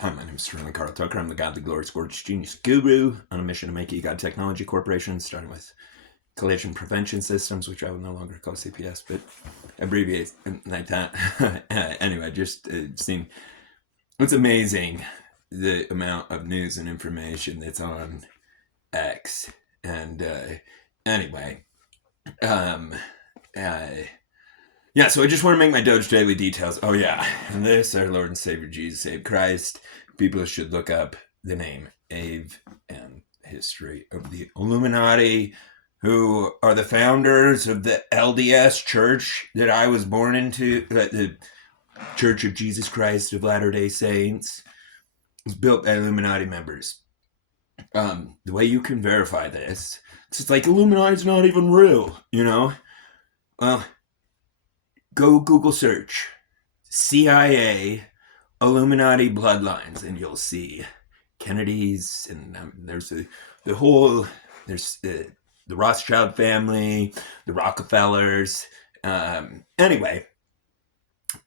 Hi, my name is Sterling Carl Tucker. I'm the Godly Glorious Gorgeous Genius Guru on a mission to make God Technology Corporation, starting with collision prevention systems, which I will no longer call CPS, but abbreviate like that. Anyway, just seeing it's amazing the amount of news and information that's on X. And anyway, um, uh, yeah, so I just want to make my DOGE Daily Details. Oh, yeah. And this, our Lord and Savior Jesus saved Christ. People should look up the name Ave and history of the Illuminati, who are the founders of the LDS church that I was born into, the Church of Jesus Christ of Latter-day Saints. It was built by Illuminati members. The way you can verify this, it's just like Illuminati's not even real, you know? Well, go Google search CIA Illuminati bloodlines, and you'll see Kennedy's, and there's the whole, there's the Rothschild family, the Rockefellers. Anyway,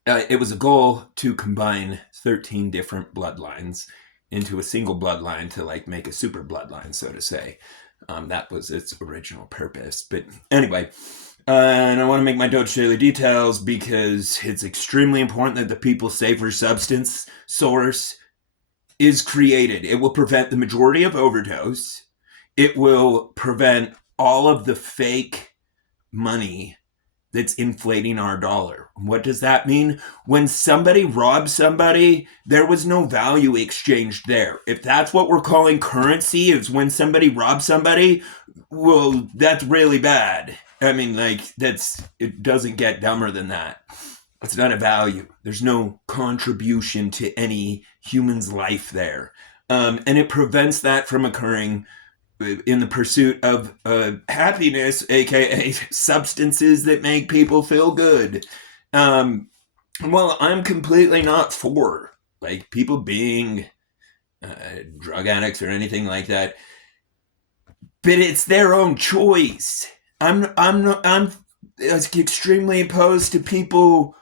it was a goal to combine 13 different bloodlines into a single bloodline to like make a super bloodline, so to say. That was its original purpose. But anyway, and I want to make my DOGE Daily Details because it's extremely important that the People Safer Substance source is created. It will prevent the majority of overdose. It will prevent all of the fake money that's inflating our dollar. What does that mean? When somebody robs somebody, there was no value exchanged there. If that's what we're calling currency, is when somebody robs somebody, well, that's really bad. I mean, like, it doesn't get dumber than that. It's not a value. There's no contribution to any human's life there. And it prevents that from occurring in the pursuit of happiness, aka substances that make people feel good. Well, I'm completely not for like people being drug addicts or anything like that, but it's their own choice. I'm extremely opposed to people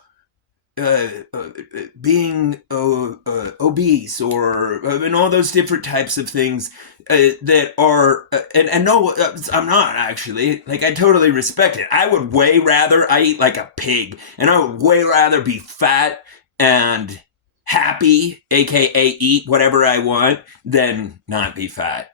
being obese or and all those different types of things that are and no, I'm not actually. Like, I totally respect it. I would way rather I eat like a pig, and I would way rather be fat and happy, aka eat whatever I want, than not be fat.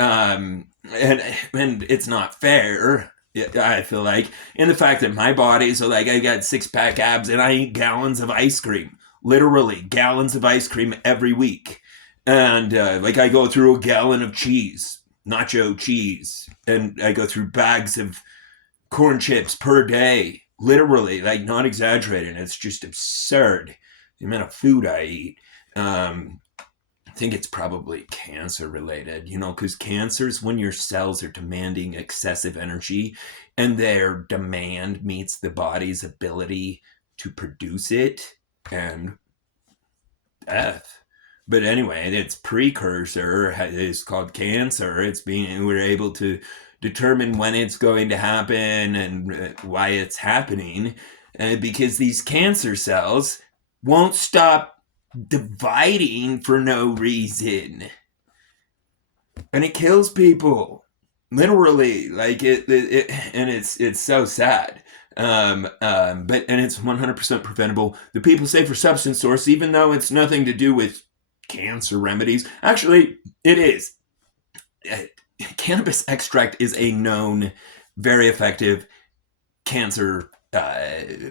And it's not fair, I feel like, in the fact that my body, so like I got 6-pack abs and I eat gallons of ice cream, literally gallons of ice cream every week. And like I go through a gallon of cheese, nacho cheese, and I go through bags of corn chips per day, literally, like not exaggerating. It's just absurd the amount of food I eat. I think it's probably cancer related, because cancer is when your cells are demanding excessive energy and their demand meets the body's ability to produce it, and death. But anyway, its precursor is called cancer. We're able to determine when it's going to happen and why it's happening, because these cancer cells won't stop dividing for no reason, and it kills people, literally. Like it and it's so sad. But it's 100% preventable. The People Safer Substance source, even though it's nothing to do with cancer remedies, actually it is. Cannabis extract is a known, very effective cancer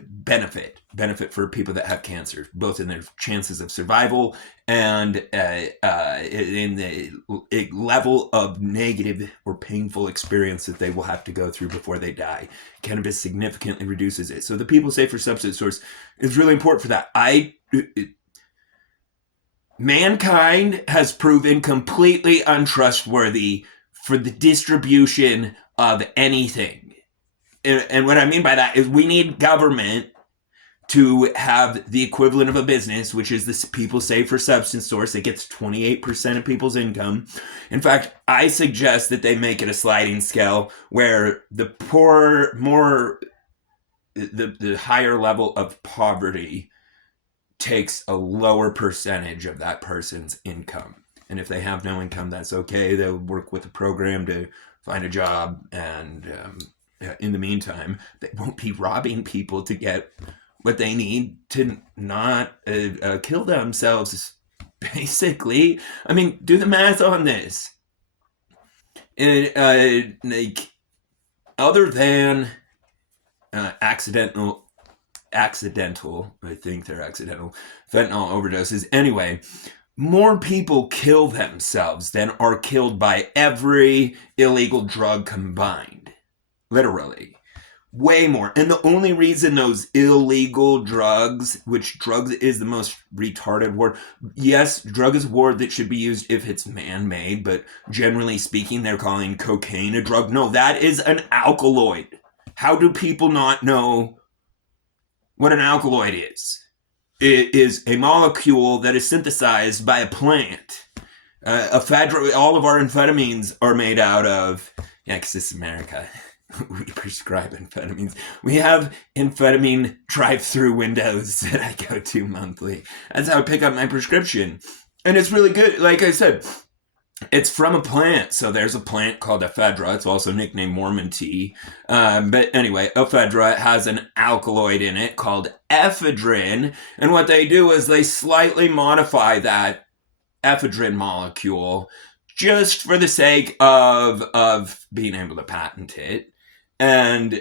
benefit for people that have cancer, both in their chances of survival and in the level of negative or painful experience that they will have to go through before they die. Cannabis significantly reduces it. So the People Safer Substance source is really important for that. Mankind has proven completely untrustworthy for the distribution of anything. And what I mean by that is we need government to have the equivalent of a business, which is this People Safer Substance source that gets 28% of people's income. In fact, I suggest that they make it a sliding scale where the poor, the higher level of poverty takes a lower percentage of that person's income. And if they have no income, that's okay. They'll work with the program to find a job. And in the meantime, they won't be robbing people to get what they need to not kill themselves, basically. I mean, do the math on this. Like, other than accidental, I think they're accidental, fentanyl overdoses. Anyway, more people kill themselves than are killed by every illegal drug combined. Literally. Way more. And the only reason those illegal drugs, which drugs is the most retarded word. Yes, drug is a word that should be used if it's man-made, but generally speaking, they're calling cocaine a drug. No, that is an alkaloid. How do people not know what an alkaloid is? It is a molecule that is synthesized by a plant. Ephedra, all of our amphetamines are made out of, yeah, because this is America. We prescribe amphetamines. We have amphetamine drive-through windows that I go to monthly. That's how I pick up my prescription. And it's really good. Like I said, it's from a plant. So there's a plant called ephedra. It's also nicknamed Mormon tea. But anyway, ephedra has an alkaloid in it called ephedrine. And what they do is they slightly modify that ephedrine molecule just for the sake of being able to patent it. And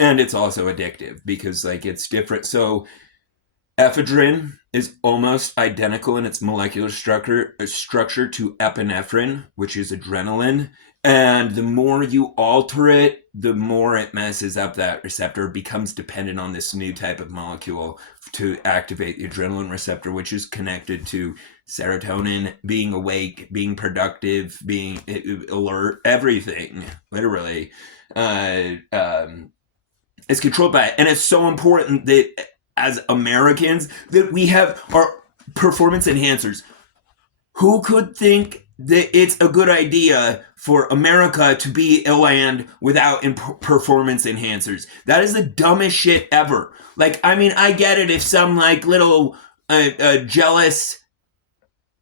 it's also addictive because like it's different. So ephedrine is almost identical in its molecular structure to epinephrine, which is adrenaline. And the more you alter it, the more it messes up that receptor. It becomes dependent on this new type of molecule to activate the adrenaline receptor, which is connected to serotonin, being awake, being productive, being alert, everything, literally. It's controlled by it. And it's so important that as Americans, that we have our performance enhancers. Who could think that it's a good idea for America to be a land without performance enhancers? That is the dumbest shit ever. Like, I mean, I get it if some like little jealous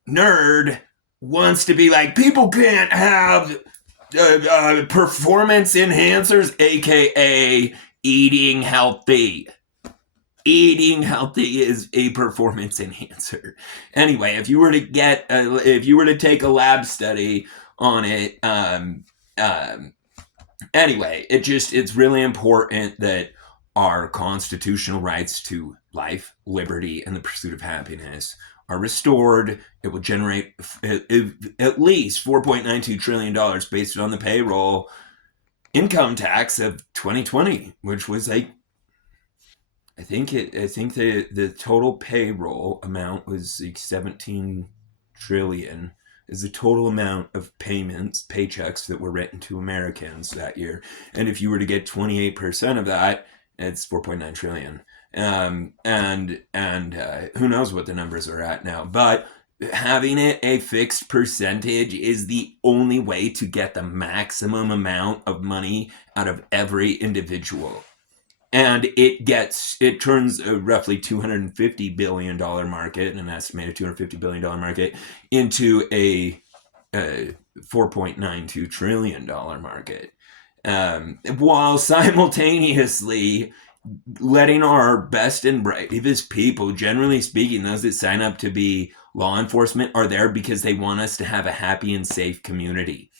nerd wants to be like, people can't have performance enhancers, aka eating healthy. Eating healthy is a performance enhancer. Anyway, if you were to take a lab study on it, anyway, it's really important that our constitutional rights to life, liberty, and the pursuit of happiness are restored. It will generate at least $4.92 trillion based on the payroll income tax of 2020, which was like, I think the total payroll amount was like 17 trillion is the total amount of paychecks that were written to Americans that year. And if you were to get 28% of that, it's 4.9 trillion. And who knows what the numbers are at now, but having it a fixed percentage is the only way to get the maximum amount of money out of every individual. And it turns a roughly $250 billion market, an estimated $250 billion market, into a $4.92 trillion market, while simultaneously letting our best and bravest people, generally speaking, those that sign up to be law enforcement, are there because they want us to have a happy and safe community.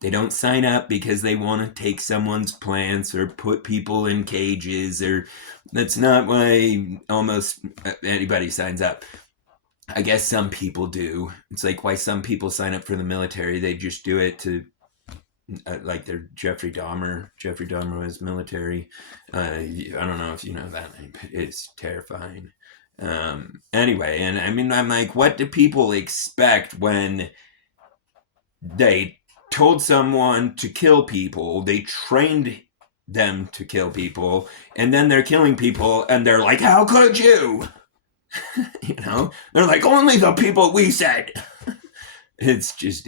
They don't sign up because they want to take someone's plants or put people in cages, or that's not why almost anybody signs up. I guess some people do. It's like why some people sign up for the military. They just do it to, like they're Jeffrey Dahmer. Jeffrey Dahmer was military. I don't know if you know that name, but it's terrifying. Anyway, and I mean, I'm like, what do people expect when they told someone to kill people, they trained them to kill people, and then they're killing people, and they're like, how could you? You know, they're like, only the people we said. It's just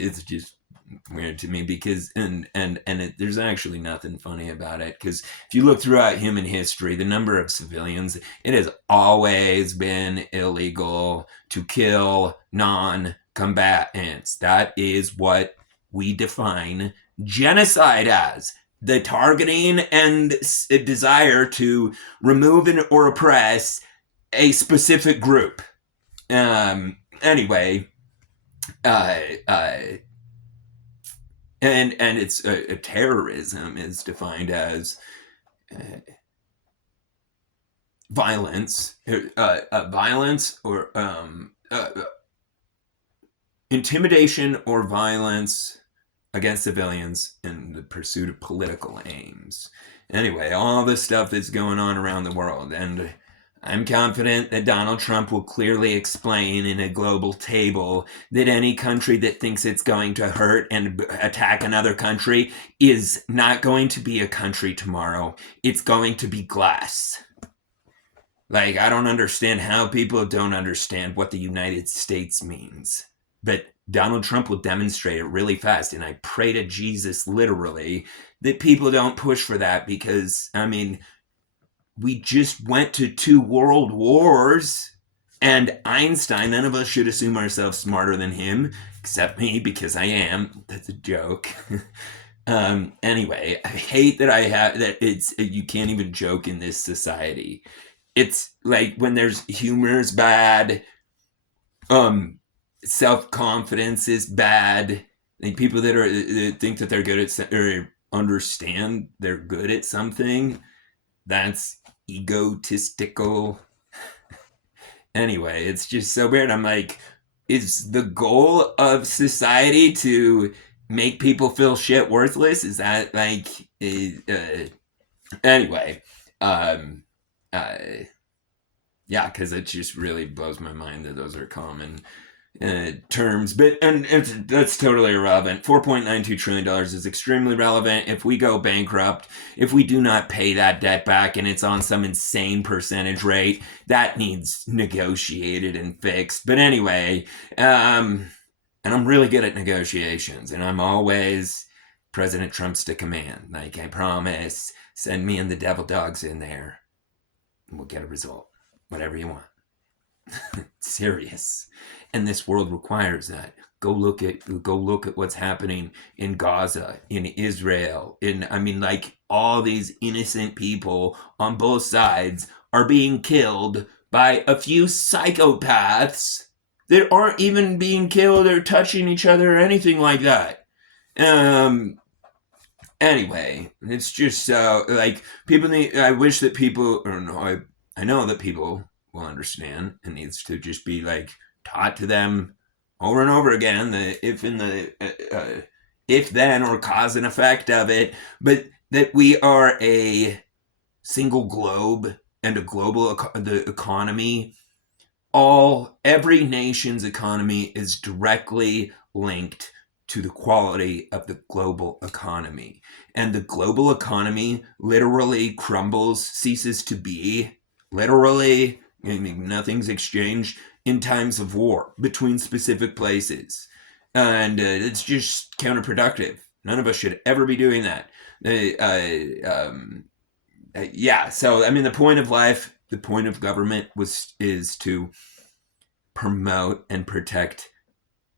weird to me because there's actually nothing funny about it, because if you look throughout human history, the number of civilians, it has always been illegal to kill non-combatants. That is what we define genocide as: the targeting and desire to remove or oppress a specific group. Anyway, uh, uh, and it's terrorism is defined as violence, violence or intimidation or violence against civilians in the pursuit of political aims. Anyway, all this stuff is going on around the world, and I'm confident that Donald Trump will clearly explain in a global table that any country that thinks it's going to hurt and attack another country is not going to be a country tomorrow. It's going to be glass. Like, I don't understand how people don't understand what the United States means. But Donald Trump will demonstrate it really fast, and I pray to Jesus literally that people don't push for that, because, I mean, we just went to 2 world wars, and Einstein, none of us should assume ourselves smarter than him, except me, because I am. That's a joke. Anyway, I hate that you can't even joke in this society. It's like when there's humor is bad, self-confidence is bad. Like people that think that they're good at or understand they're good at something, that's egotistical. Anyway, it's just so weird. I'm like, is the goal of society to make people feel shit worthless? Is that like anyway, yeah, because it just really blows my mind that those are common terms, but and that's totally irrelevant. $4.92 trillion is extremely relevant. If we go bankrupt, if we do not pay that debt back and it's on some insane percentage rate, that needs negotiated and fixed. But anyway, and I'm really good at negotiations, and I'm always President Trump's to command. Like, I promise, send me and the devil dogs in there, and we'll get a result. Whatever you want. Serious. And this world requires that. Go look at what's happening in Gaza, in Israel, like all these innocent people on both sides are being killed by a few psychopaths that aren't even being killed or touching each other or anything like that. Anyway, it's just like people need. I wish that people, or no, I know that people will understand. It needs to just be like taught to them over and over again, the if then or cause and effect of it, but that we are a single globe and a global the economy. Every nation's economy is directly linked to the quality of the global economy, and the global economy literally crumbles, ceases to be. Literally, I mean, nothing's exchanged in times of war between specific places. And it's just counterproductive. None of us should ever be doing that. Yeah, so, I mean, the point of life, the point of government is to promote and protect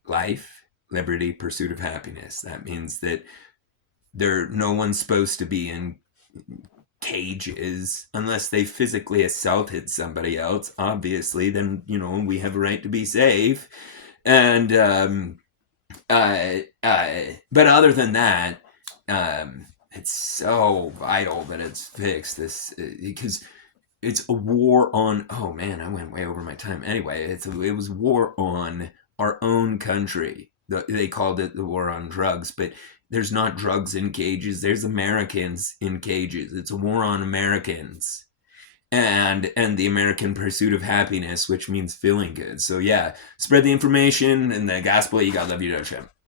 life, liberty, pursuit of happiness. That means that no one's supposed to be in cages unless they physically assaulted somebody else, obviously. Then we have a right to be safe, and but other than that, it's so vital that it's fixed, this because it's a war on, oh man, I went way over my time. Anyway, it was war on our own country. They called it the war on drugs, but there's not drugs in cages. There's Americans in cages. It's a war on Americans and the American pursuit of happiness, which means feeling good. So yeah, spread the information and the gospel. You gotta love your Hashem.